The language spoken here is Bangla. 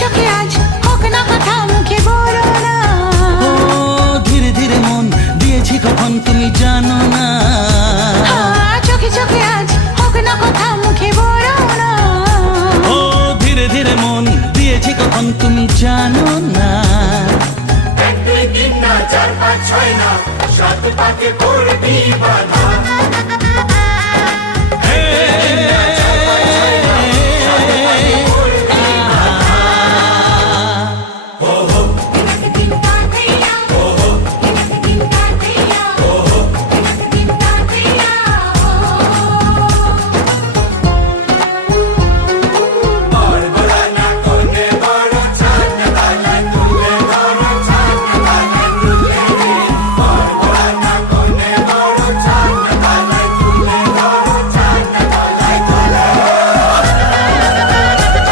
চোখে আজ হোক না কথা মুখে বলো না। ও ধীরে ধীরে মন দিয়েছি কখন তুমি জানো না। চোখে চোখে আজ হোক না কথা মুখে বলো না। ও ধীরে ধীরে মন দিয়েছি কখন তুমি জানো না। 1 2 3 না 4 5 6 না 7 পাকে পড়বি বাধা।